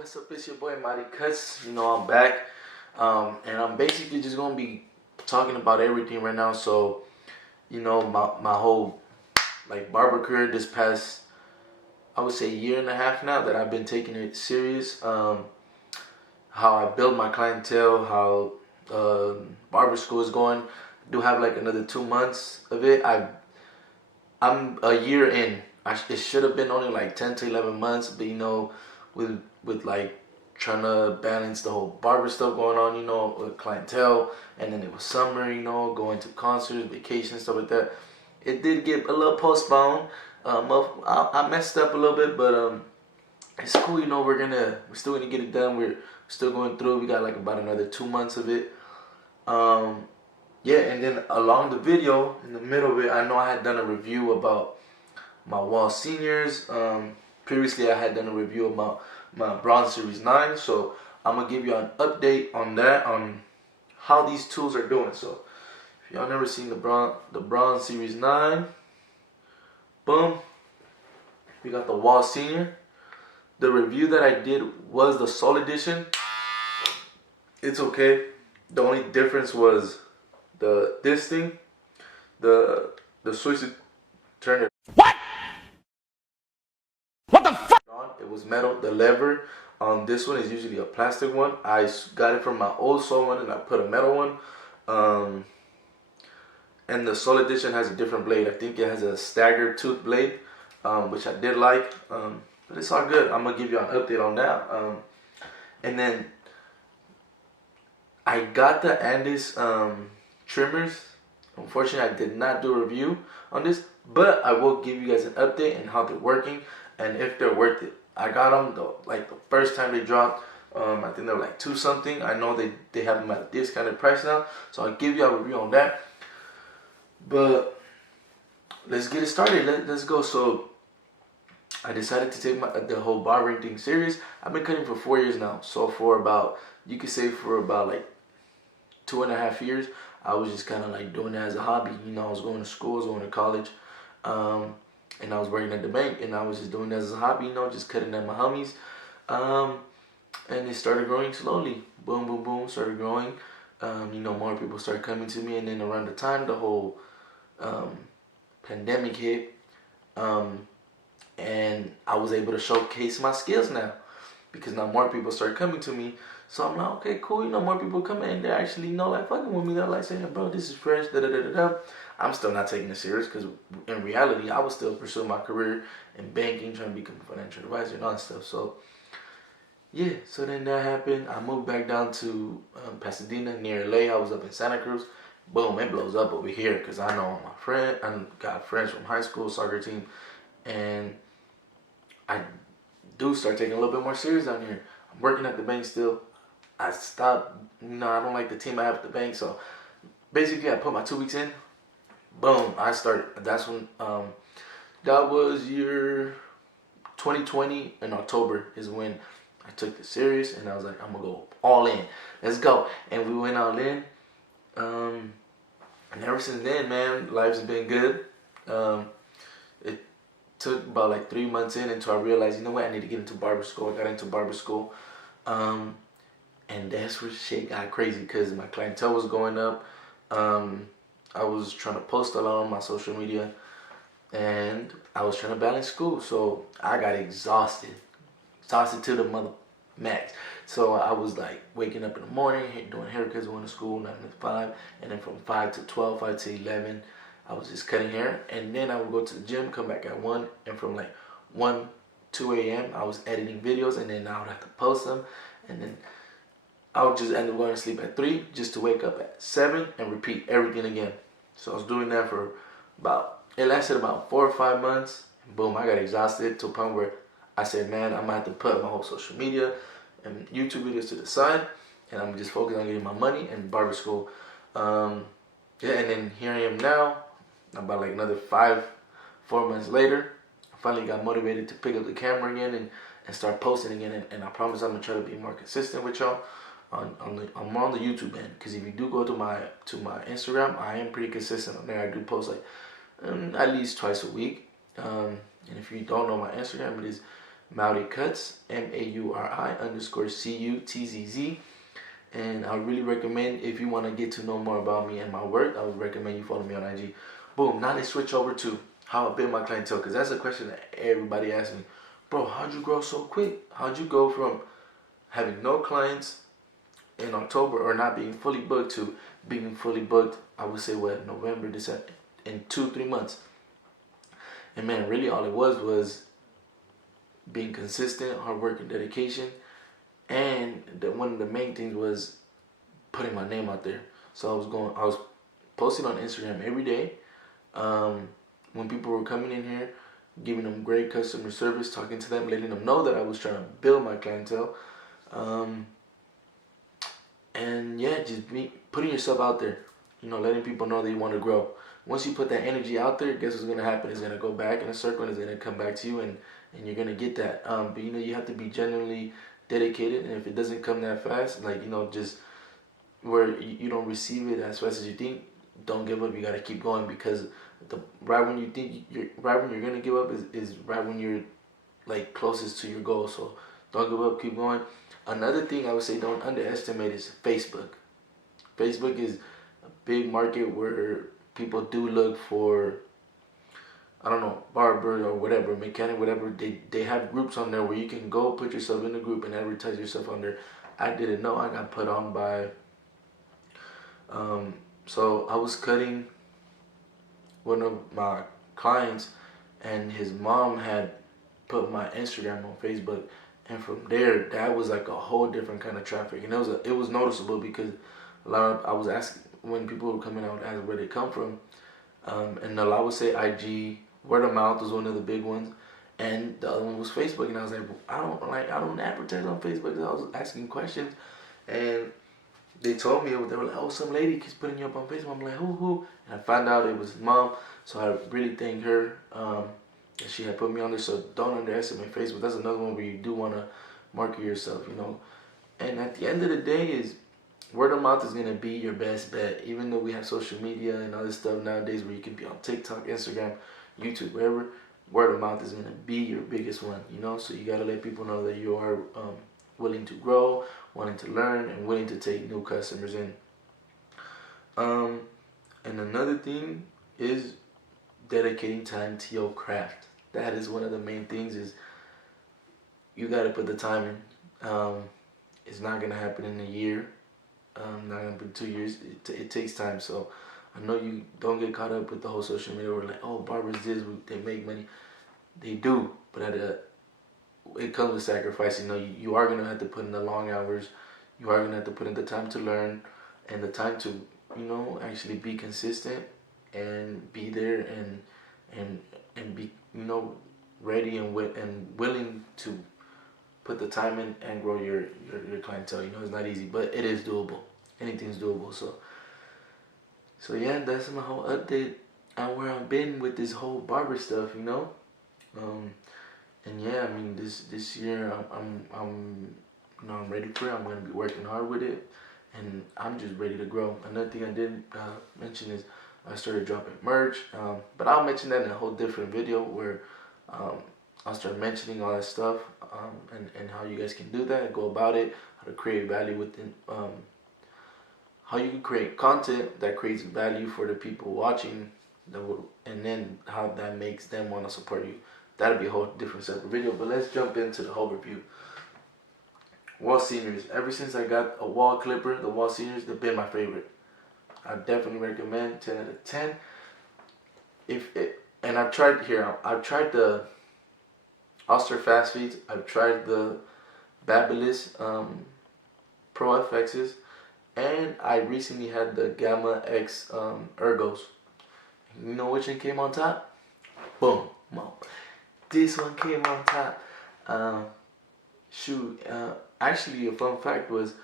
What's up? It's your boy Mighty Cuts. You know I'm back, and I'm basically just gonna be talking about everything right now. So, my whole barber career this past, I would say, year and a half now that I've been taking it serious. How I build my clientele, how barber school is going. I do have like another 2 months of it. I'm a year in. It should have been only like 10 to 11 months, but with like trying to balance the whole barber stuff going on, with clientele, and then it was summer, going to concerts, vacations, stuff like that. It did get a little postponed. I messed up a little bit, but it's cool. We're still gonna get it done. We're still going through. We got like about another 2 months of it. Yeah, and then along the video, in the middle of it, I know I had done a review about my wall seniors. Previously, I had done a review about my Bronze Series 9, so I'm gonna give you an update on that, on how these tools are doing. So, if y'all never seen the Bronze Series 9, boom, we got the wall senior. The review that I did was the Soul Edition. It's okay. The only difference was this thing, the switch to turn it. What the fuck? It was metal. The lever on this one is usually a plastic one. I got it from my old Soul one and I put a metal one. And the Soul Edition has a different blade. I think it has a staggered tooth blade, which I did like. But it's all good. I'm gonna give you an update on that. And then I got the Andes trimmers. Unfortunately, I did not do a review on this, but I will give you guys an update and how they're working and if they're worth it. I got them the first time they dropped. I think they were like 2 something. I know they have them at a discounted price now, so I'll give you a review on that. But let's get it started. Let's go. So I decided to take the whole barbering thing serious. I've been cutting for 4 years now. So for about, you could say for about like 2.5 years, I was just kind of like doing it as a hobby. I was going to school, I was going to college, and I was working at the bank, and I was just doing it as a hobby, just cutting at my homies. And it started growing slowly. Boom, boom, boom, started growing. More people started coming to me, and then around the time the whole pandemic hit, and I was able to showcase my skills now, because now more people started coming to me. So I'm like, okay, cool. More people come in, they actually fucking with me. They're like saying, bro, this is fresh, da da da da da. I'm still not taking it serious, because in reality, I was still pursuing my career in banking, trying to become a financial advisor and all that stuff. So yeah, so then that happened. I moved back down to Pasadena, near LA. I was up in Santa Cruz. Boom, it blows up over here, because I know I got friends from high school, soccer team, and I do start taking a little bit more serious down here. I'm working at the bank still. I stopped, I don't like the team I have at the bank, so basically I put my 2 weeks in. Boom, I started. That's when, that was year 2020 in October is when I took this serious, and I was like, I'm gonna go all in. Let's go. And we went all in. And ever since then, man, life's been good. It took about like 3 months in until I realized, you know what, I need to get into barber school. I got into barber school. And that's where shit got crazy, because my clientele was going up. I was trying to post a lot on my social media, and I was trying to balance school. So I got exhausted to the mother max. So I was like waking up in the morning, doing haircuts, going to school 9 to 5, and then from 5 to 12, 5 to 11, I was just cutting hair. And then I would go to the gym, come back at 1, and from like 1, 2 a.m. I was editing videos, and then I would have to post them, and then I would just end up going to sleep at 3 just to wake up at 7 and repeat everything again. So I was doing that for it lasted about 4 or 5 months. And boom, I got exhausted to a point where I said, man, I'm going to have to put my whole social media and YouTube videos to the side, and I'm just focused on getting my money and barber school. Yeah, and then here I am now, about like another 4 months later. I finally got motivated to pick up the camera again and start posting again. And I promise I'm going to try to be more consistent with y'all. I'm more on the YouTube end, because if you do go to my Instagram, I am pretty consistent on there. I do post like at least twice a week. And if you don't know my Instagram, it is Mauri Cuts, MAURI_CUTZZ. And I really recommend, if you want to get to know more about me and my work, I would recommend you follow me on IG. Boom. Now let's switch over to how I build my clientele, because that's a question that everybody asks me. Bro, how'd you grow so quick? How'd you go from having no clients in October or not being fully booked to being fully booked, I would say, November, December, in 2-3 months? And man, really all it was being consistent, hard work, and dedication. And one of the main things was putting my name out there. So I was posting on Instagram every day. When people were coming in here, giving them great customer service, talking to them, letting them know that I was trying to build my clientele. And yeah, just putting yourself out there, letting people know that you want to grow. Once you put that energy out there, guess what's going to happen? It's going to go back in a circle and it's going to come back to you, and you're going to get that. But you have to be genuinely dedicated, and if it doesn't come that fast, just where you don't receive it as fast as you think, don't give up. You got to keep going, because right when you're going to give up is right when you're closest to your goal. So don't give up, keep going. Another thing I would say don't underestimate is Facebook. Facebook is a big market where people do look for, I don't know, barber or whatever, mechanic, whatever. They have groups on there where you can go put yourself in a group and advertise yourself on there. I didn't know I got put on by, so I was cutting one of my clients, and his mom had put my Instagram on Facebook. And from there, that was like a whole different kind of traffic, and it was noticeable, because I was asking, when people would come in, I would ask where they come from, and a lot would say IG. Word of mouth was one of the big ones, and the other one was Facebook. And I was like, I don't advertise on Facebook. I was asking questions, and they told me, they were like, oh, some lady keeps putting you up on Facebook. I'm like, who? And I found out it was his mom. So I really thank her. She had put me on there. So don't underestimate Facebook. That's another one where you do want to market yourself, And at the end of the day, is word of mouth is going to be your best bet. Even though we have social media and all this stuff nowadays where you can be on TikTok, Instagram, YouTube, wherever, word of mouth is going to be your biggest one, So you got to let people know that you are willing to grow, wanting to learn, and willing to take new customers in. And another thing is dedicating time to your craft. That is one of the main things, is you got to put the time in. It's not going to happen in a year. Not going to be 2 years. It takes time. So I know you don't get caught up with the whole social media where oh, barbers they make money. They do, but it comes with sacrifice. You are going to have to put in the long hours. You are going to have to put in the time to learn, and the time to, actually be consistent and be there and be, ready and willing to put the time in and grow your clientele. It's not easy, but it is doable. Anything's doable. So yeah, that's my whole update on where I've been with this whole barber stuff, And yeah, I mean, this year I'm ready for it. I'm gonna be working hard with it, and I'm just ready to grow. Another thing I didn't mention is I started dropping merch, but I'll mention that in a whole different video where I'll start mentioning all that stuff, and how you guys can do that, go about it, how to create value within, how you can create content that creates value for the people watching, and then how that makes them want to support you. That'll be a whole different separate video, but let's jump into the whole review. Wall seniors. Ever since I got a wall clipper, the wall seniors, they've been my favorite. I definitely recommend 10 out of 10. And I've tried the Ulster Fast Feeds. I've tried the Babyliss Pro FXs, and I recently had the Gamma X Ergos. You know which one came on top? Boom. This one came on top. Actually, a fun fact was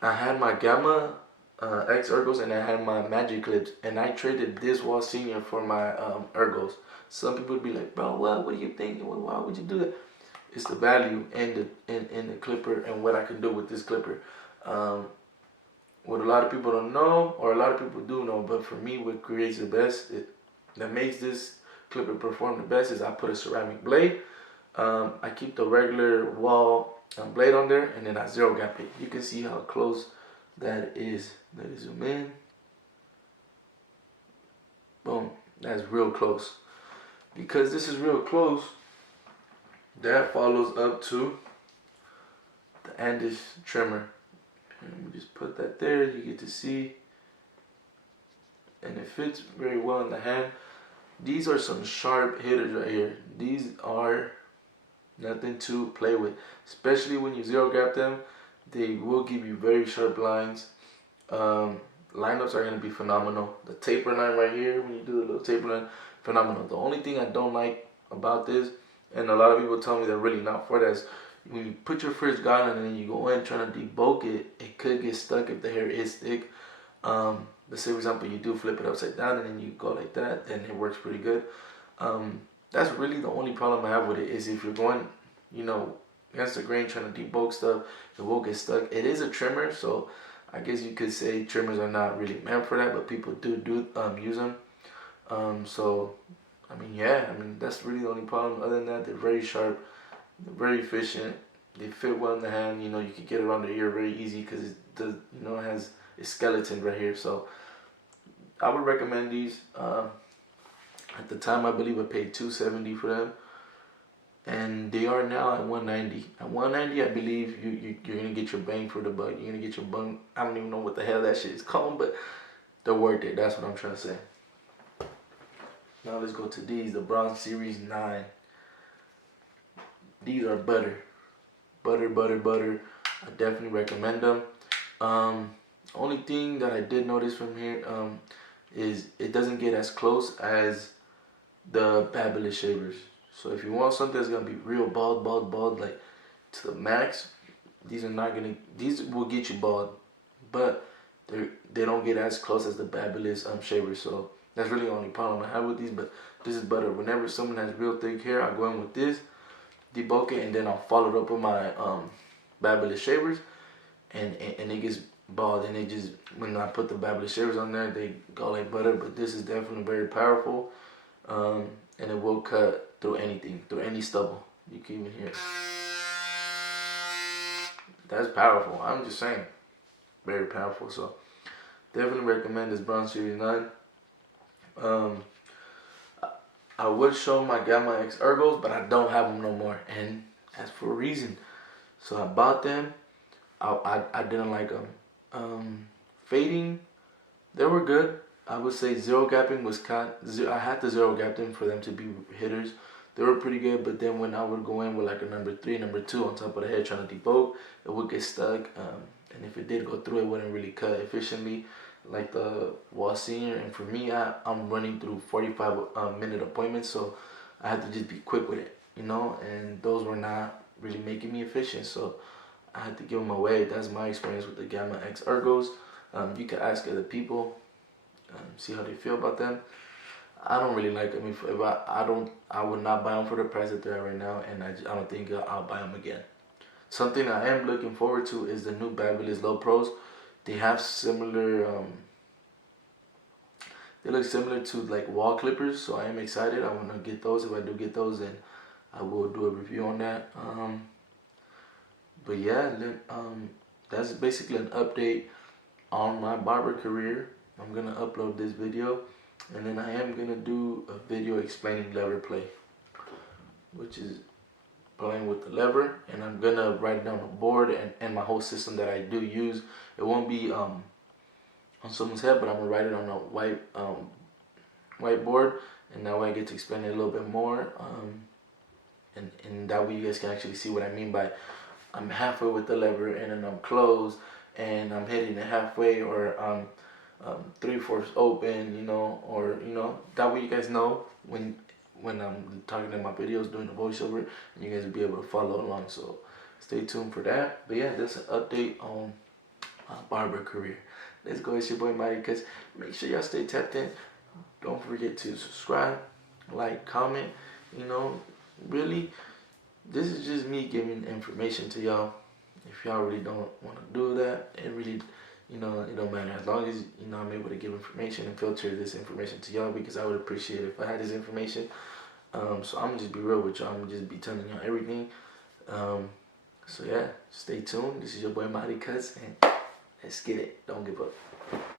I had my Gamma X Ergos and I had my Magic Clips, and I traded this wall senior for my Ergos. Some people would be like, bro, what are you thinking? Why would you do that? It's the value in the clipper and what I can do with this clipper. What a lot of people don't know, or a lot of people do know, but for me, what creates the best, that makes this clipper perform the best, is I put a ceramic blade, I keep the regular wall blade on there, and then I zero gap it. You can see how close that is. Let me zoom in. Boom, that's real close. Because this is real close, that follows up to the Andish trimmer. And we just put that there, you get to see. And it fits very well in the hand. These are some sharp hitters right here. These are nothing to play with. Especially when you zero gap them, they will give you very sharp lines. Lineups are going to be phenomenal. The taper line right here, when you do the little taper line, phenomenal. The only thing I don't like about this, and a lot of people tell me they're really not for that, is when you put your first guard on and then you go in trying to debulk it, it could get stuck if the hair is thick. Let's say, for example, you do flip it upside down and then you go like that, then it works pretty good. That's really the only problem I have with it, is if you're going, against the grain trying to debulk stuff, it will get stuck. It is a trimmer, so I guess you could say trimmers are not really meant for that, but people do use them. So, that's really the only problem. Other than that, they're very sharp, they're very efficient, they fit well in the hand. You can get it around the ear very easy because it does, it has a skeleton right here. So I would recommend these. At the time, I believe I paid $270 for them, and they are now at $190. At $190, I believe you're gonna get your bang for the buck. You're gonna get your bang. I don't even know what the hell that shit is called, but they're worth it. That's what I'm trying to say. Now let's go to these, the Bronze Series 9. These are butter. I definitely recommend them. Only thing that I did notice from here is it doesn't get as close as the Babyliss shavers. So if you want something that's gonna be real bald, like to the max, these will get you bald, but they don't get as close as the Babyliss shavers. So that's really the only problem I have with these. But this is better. Whenever someone has real thick hair, I go in with this, debulk it, and then I'll follow it up with my Babyliss shavers, and it gets bald. And when I put the Babyliss shavers on there, they go like butter. But this is definitely very powerful, and it will cut through anything, through any stubble. You can even hear it. That's powerful. I'm just saying, very powerful. So definitely recommend this Bronze Series 9. I would show my Gamma X Ergos, but I don't have them no more, and that's for a reason. So I bought them. I didn't like them. Fading, they were good. I would say zero gapping was I had to zero gap them for them to be hitters. They were pretty good, but then when I would go in with like a number 3, number 2 on top of the head trying to debulk, it would get stuck. And if it did go through, it wouldn't really cut efficiently like the Wall Senior. And for me, I'm running through 45-minute appointments, so I had to just be quick with it, and those were not really making me efficient, so I had to give them away. That's my experience with the Gamma X Ergos. You can ask other people, see how they feel about them. I don't really like them. If I would not buy them for the price that they're at right now, and I don't think I'll buy them again. Something I am looking forward to is the new Babyliss Low Pros. They have similar, they look similar to like wall clippers, so I am excited. I want to get those. If I do get those, then I will do a review on that. But yeah, that's basically an update on my barber career. I'm gonna upload this video, and then I am gonna do a video explaining lever play, which is playing with the lever, and I'm gonna write it down on a board and my whole system that I do use. It won't be on someone's head, but I'm gonna write it on a whiteboard, and that way I get to explain it a little bit more, and that way you guys can actually see what I mean by I'm halfway with the lever and then I'm closed and I'm hitting it halfway, or 3/4 open, or that way you guys know when I'm talking in my videos, doing the voiceover, and you guys will be able to follow along. So stay tuned for that. But yeah, that's an update on my barber career. Let's go. It's your boy Mighty Cuts. Make sure y'all stay tapped in. Don't forget to subscribe, like, comment. Really, this is just me giving information to y'all. If y'all really don't want to do that, it really, it don't matter. As long as, I'm able to give information and filter this information to y'all, because I would appreciate it if I had this information. So I'm gonna just be real with y'all. I'm gonna just be telling y'all everything. So yeah, stay tuned. This is your boy Mighty Cuts, and let's get it. Don't give up.